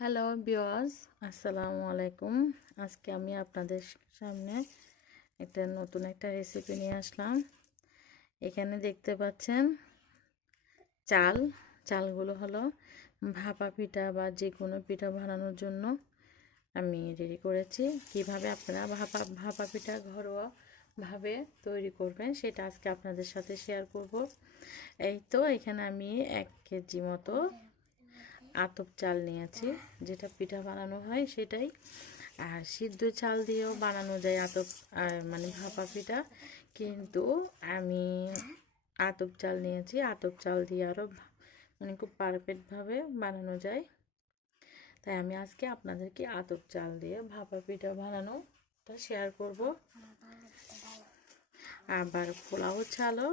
Hello বিওয়াজ আসসালামু আলাইকুম। আজকে আমি আপনাদের সামনে একটা নতুন একটা রেসিপি নিয়ে আসলাম। এখানে দেখতে পাচ্ছেন চাল। চালগুলো হলো ভাপা পিঠা বা যে কোনো পিঠা বানানোর জন্য আমি রেডি করেছি। কীভাবে আপনারা ভাপা ভাপা পিঠা ঘরোয়া ভাবে তৈরি করবেন সেটা আজকে আপনাদের সাথে শেয়ার করব। এই তো, এখানে আমি এক কেজি মতো আতপ চাল নিয়েছি যেটা পিঠা বানানো হয় সেটাই। আর সিদ্ধ চাল দিয়েও বানানো যায় আতপ মানে ভাপা পিঠা। কিন্তু আমি আতপ চাল নিয়েছি, আতপ চাল দিয়ে আরও মানে খুব পারফেক্টভাবে বানানো যায়। তাই আমি আজকে আপনাদেরকে আতপ চাল দিয়ে ভাপা পিঠা বানানোটা শেয়ার করব। আবার পোলাও চালও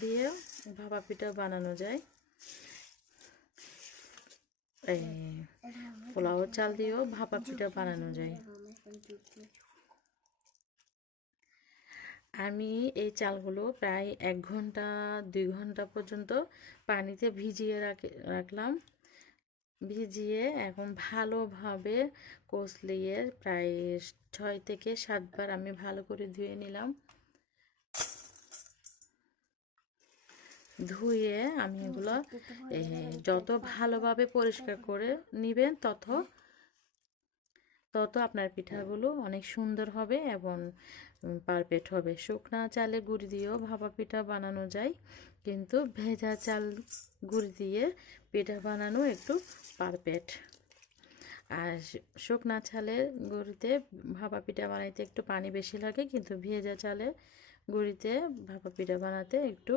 দিয়ে ভাপা পিঠা বানানো যায়। এই পোলাও চাল দিয়েও ভাপা পিঠা বানানো যায়। আমি এই চালগুলো প্রায় এক ঘণ্টা, দুই ঘণ্টা পর্যন্ত পানিতে ভিজিয়ে রাখলাম। ভিজিয়ে এখন ভালোভাবে কষলিয়ে প্রায় ছয় থেকে সাতবার আমি ভালো করে ধুয়ে নিলাম। ধুয়ে আমি এগুলো যত ভালোভাবে পরিষ্কার করে নেবেন তত তত আপনার পিঠাগুলো অনেক সুন্দর হবে এবং পারফেক্ট হবে। শুকনা চালে গুড়ি দিয়েও ভাপা পিঠা বানানো যায় কিন্তু ভেজা চাল গুড়ি দিয়ে পিঠা বানানো একটু পারফেক্ট। আর শুকনা চালের গুঁড়িতে ভাপা পিঠা বানাইতে একটু পানি বেশি লাগে কিন্তু ভেজা চালে গুঁড়িতে ভাপা পিঠা বানাতে একটু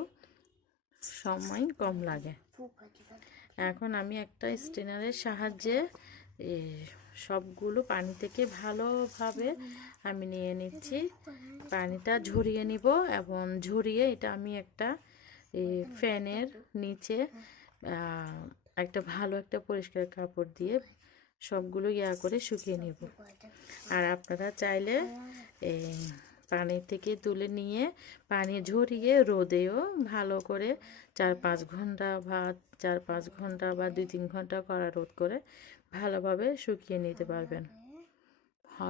সময় কম লাগে। এখন আমি একটা স্টেনারের সাহায্যে সবগুলো পানি থেকে ভালোভাবে আমি নিয়ে নিচ্ছি। পানিটা ঝরিয়ে নিব এবং ঝরিয়ে এটা আমি একটা ফ্যানের নিচে একটা ভালো একটা পরিষ্কার কাপড় দিয়ে সবগুলো ইয়া করে শুকিয়ে নিব। আর আপনারা চাইলে এই পানি থেকে তুলে নিয়ে পানি ঝরিয়ে রোদেও ভালো করে চার পাঁচ ঘণ্টা বা চার পাঁচ ঘণ্টা বা দুই তিন ঘণ্টা করা রোদ করে ভালোভাবে শুকিয়ে নিতে পারবেন।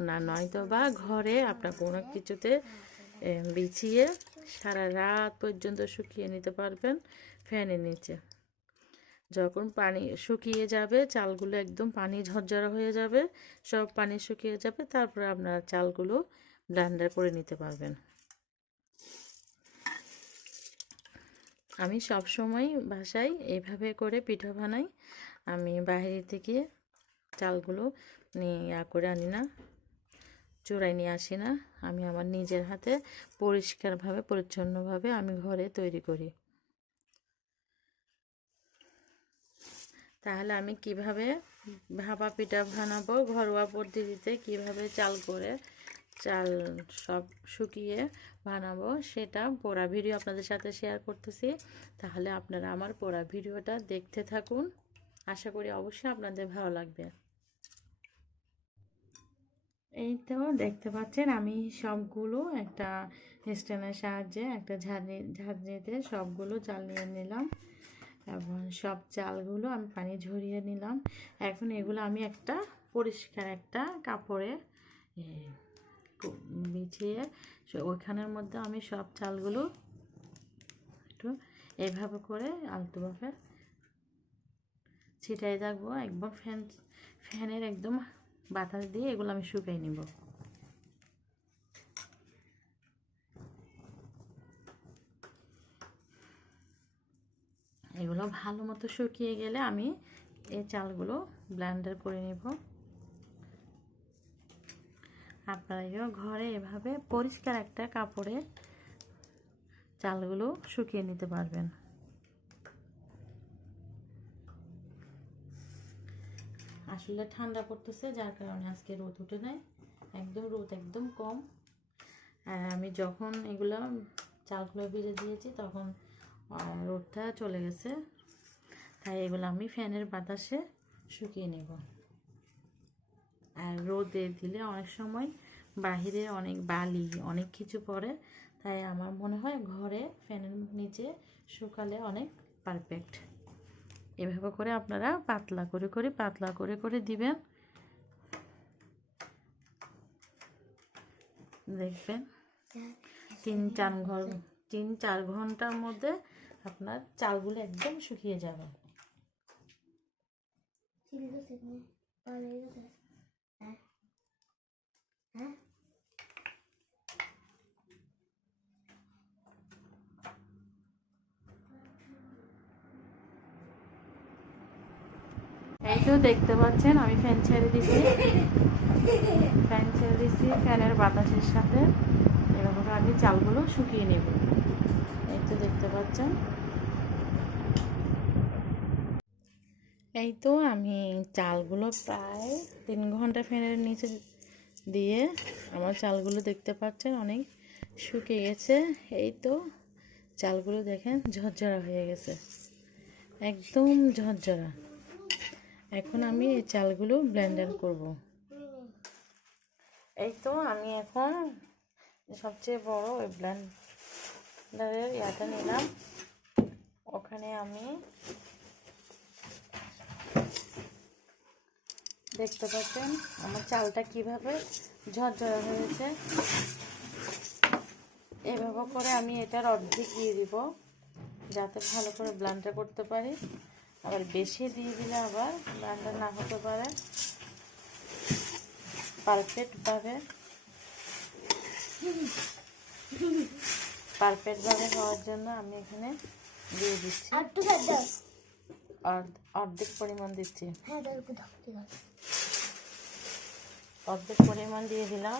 না, নয়তো বা ঘরে আপনার কোনো কিছুতে বিছিয়ে সারা রাত পর্যন্ত শুকিয়ে নিতে পারবেন ফ্যানের নিচে। যখন পানি শুকিয়ে যাবে, চালগুলো একদম পানি ঝরঝরা হয়ে যাবে, সব পানি শুকিয়ে যাবে, তারপরে আপনার চালগুলো ব্লান্ডার করে নিতে পারবেন। আমি সব সময় বাসায় এইভাবে করে পিঠা বানাই। আমি বাইরে থেকে চালগুলো নিয়ে করে আনি না চোরাই নিয়ে আসি না। আমি আমার নিজের হাতে পরিষ্কারভাবে, পরিচ্ছন্নভাবে আমি ঘরে তৈরি করি। তাহলে আমি কীভাবে ভাপা পিঠা বানাবো, ঘরোয়া পদ্ধতিতে কীভাবে চাল করে চাল সব শুকিয়ে বানাবো, সেটা পোড়া ভিডিও আপনাদের সাথে শেয়ার করতেছি। তাহলে আপনারা আমার পোড়া ভিডিওটা দেখতে থাকুন। আশা করি অবশ্যই আপনাদের ভালো লাগবে। এই তো দেখতে পাচ্ছেন, আমি সবগুলো একটা স্ট্যান্ডের সাহায্যে, একটা ঝাড়নি ঝাড়নিতে সবগুলো চাল নিয়ে নিলাম। এবং সব চালগুলো আমি পানি ঝরিয়ে নিলাম। এখন এগুলো আমি একটা পরিষ্কার একটা কাপড়ে বিছিয়ে ওইখানের মধ্যে আমি সব চালগুলো একটু এইভাবে করে আলতোভাবে ছিটাই থাকব একদম ফ্যান, ফ্যানের একদম বাতাস দিয়ে এগুলো আমি শুকাই নিব। এগুলো ভালো মতো শুকিয়ে গেলে আমি এই চালগুলো ব্লেন্ডার করে নেব। আপনারা ঘরে এভাবে পরিষ্কার একটা কাপড়ে চালগুলো শুকিয়ে নিতে পারবেন। আসলে ঠান্ডা পড়তেছে, যার কারণে আজকে রোদ উঠে নেয় একদম রোদ একদম কম। আর আমি যখন এগুলো চালগুলো ভিজে দিয়েছি, তখন রোদটা চলে গেছে। তাই এগুলো আমি ফ্যানের বাতাসে শুকিয়ে নেব। আর রোদে দিলে অনেক সময় বাহিরে অনেক বালি, অনেক কিছু পড়ে। তাই আমার মনে হয় ঘরে ফ্যানের নিচে শুকালে অনেক পারফেক্ট। এভাবে করে আপনারা পাতলা করে করে, পাতলা করে করে দিবেন। দেখবেন, তিন চার ঘর তিন চার ঘণ্টার মধ্যে আপনার চালগুলো একদম শুকিয়ে যাবে চিলি তো সেখানে পাওয়া গেছে হ্যাঁ হ্যাঁ এই তো দেখতে পাচ্ছেন, আমি ফ্যান ছেড়ে দিছি ফ্যান ছেড়ে দিছি ফ্যানের বাতাসের সাথে। এরকম আমি চালগুলো শুকিয়ে নেব। এই তো দেখতে পাচ্ছেন। এই তো আমি চালগুলো প্রায় তিন ঘণ্টা ফ্যানের নিচে দিয়ে আমার চালগুলো দেখতে পাচ্ছেন অনেক শুকিয়ে গেছে। এই তো চালগুলো দেখেন ঝরঝরা হয়ে গেছে। একদম ঝরঝরা। এখন আমি এই চালগুলো ব্লেন্ডার করব। এই তো আমি এখন সবচেয়ে বড় ওই ব্লেন্ডারের ইয়াটা নিলাম। ওখানে আমি দেখতে পাচ্ছেন আমার চালটা কীভাবে ঝরঝরা হয়েছে। এভাবে করে আমি এটার অর্ধেক দিয়ে দিব, যাতে ভালো করে ব্লান্ডার করতে পারি। আবার বেশি দিয়ে দিলে আবার ব্লান্ডার না হতে পারে। পারফেক্টভাবে পারফেক্টভাবে হওয়ার জন্য আমি এখানে দিয়ে দিচ্ছি। আর অর্ধেক পরিমাণ দিচ্ছি। হ্যাঁ অর্ধেক পরিমাণ দিয়ে দিলাম।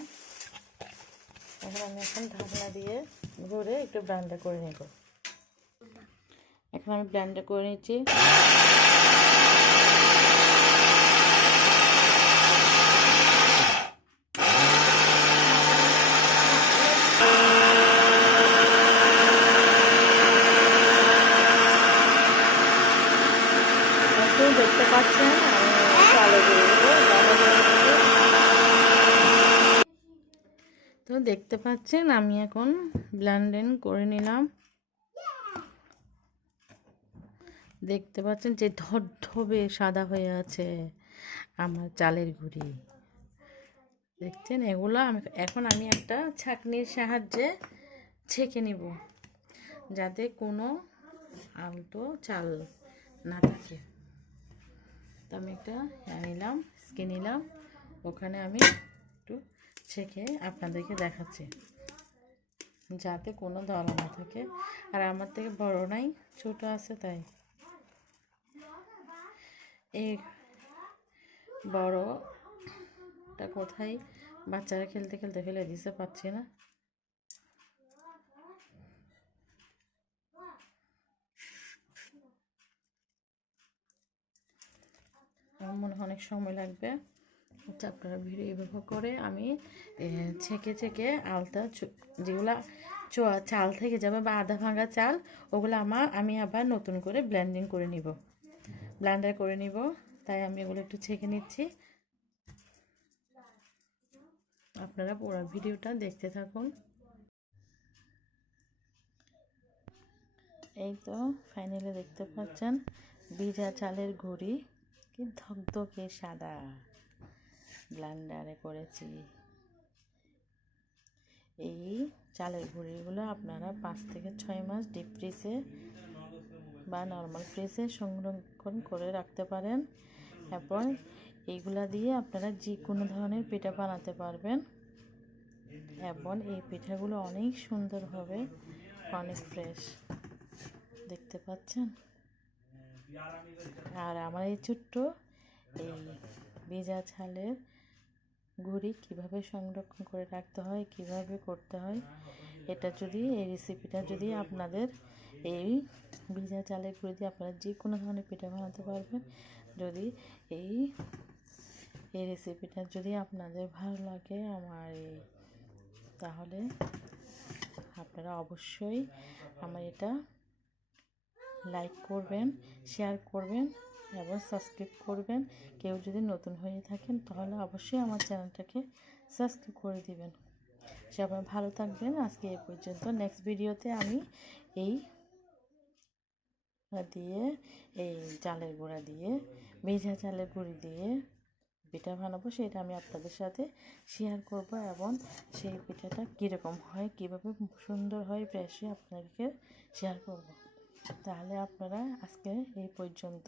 এখন আমি এখন ঢাকনা দিয়ে ঘুরে একটু ব্লান্ডার করে নেব। এখন আমি ব্লান্ডার করে নিচ্ছি এখন দেখতে পাচ্ছেন আমি চালে দিয়ে দেবো ব্লান্ডার করে নিচ্ছি। তো দেখতে পাচ্ছেন, আমি এখন ব্লেন্ডেন করে নিলাম। দেখতে পাচ্ছেন যে ধবধবে সাদা হয়ে আছে আমার চালের গুঁড়ি। দেখছেন, এগুলো আমি, এখন আমি একটা ছাঁকনির সাহায্যে ছেঁকে নিব, যাতে কোনো আলতো চাল না থাকে। তো আমি একটা নিলাম স্কি নিলাম, ওখানে আমি ছেঁকে আপনাদেরকে দেখাচ্ছি। যাতে কোনো দলা না থাকে। আর আমার থেকে বড় নাই, ছোট আছে তাই। এই বড়টা কোথায়? বাচ্চারা খেলতে খেলতে ফেলে দিতে পারছি না। আমার মনে অনেক সময় লাগবে। আচ্ছা আপনারা ভিডিও এভাবে করে আমি ছেঁকে ছেঁকে আলতা যেগুলা চাল থেকে যাবে বা আধা ভাঙা চাল, ওগুলো আমার, আমি আবার নতুন করে ব্লেন্ডিং করে নিব। ব্লেন্ডার করে নিব, তাই আমি এগুলো একটু ছেঁকে নিচ্ছি। আপনারা পুরো ভিডিওটা দেখতে থাকুন। এই তো ফাইনালি দেখতে পাচ্ছেন ভিজা চালের গুঁড়ি, কি ধকধকে সাদা। ব্লান্ডারে করেছি। এই চালের গুঁড়িগুলো আপনারা পাঁচ থেকে ছয় মাস ডিপ ফ্রিজে বা নর্মাল ফ্রিজে সংরক্ষণ করে রাখতে পারেন। এবং এইগুলা দিয়ে আপনারা যে কোনো ধরনের পিঠা বানাতে পারবেন। এবং এই পিঠাগুলো অনেক সুন্দর হবে, অনেক ফ্রেশ দেখতে পাচ্ছেন? আর আমার এই ছোট্ট এই ভেজা ছালের গুঁড়ি কীভাবে সংরক্ষণ করে রাখতে হয়, কীভাবে করতে হয়, এটা যদি, এই রেসিপিটা যদি আপনাদের এই ভিজা চালের গুঁড়ি দিয়ে আপনারা যে কোনো ধরনের পিঠা বানাতে পারবেন, যদি এই এই রেসিপিটা যদি আপনাদের ভালো লাগে আমার এই, তাহলে আপনারা অবশ্যই আমার এটা লাইক করবেন শেয়ার করবেন। এবং সাবস্ক্রাইব করবেন। কেউ যদি নতুন হয়ে থাকেন, তাহলে অবশ্যই আমার চ্যানেলটাকে সাবস্ক্রাইব করে দিবেন। সবাই ভালো থাকবেন। আজকে এ পর্যন্ত। নেক্সট ভিডিওতে আমি এই দিয়ে, এই চালের গুঁড়া দিয়ে, ভেজা চালের গুঁড়ি দিয়ে পিঠা বানাবো। সেটা আমি আপনাদের সাথে শেয়ার করব এবং সেই পিঠাটা কীরকম হয়, কীভাবে সুন্দর হয় ফ্রেশে আপনাদেরকে শেয়ার করব। তাহলে আপনারা আজকে এই পর্যন্ত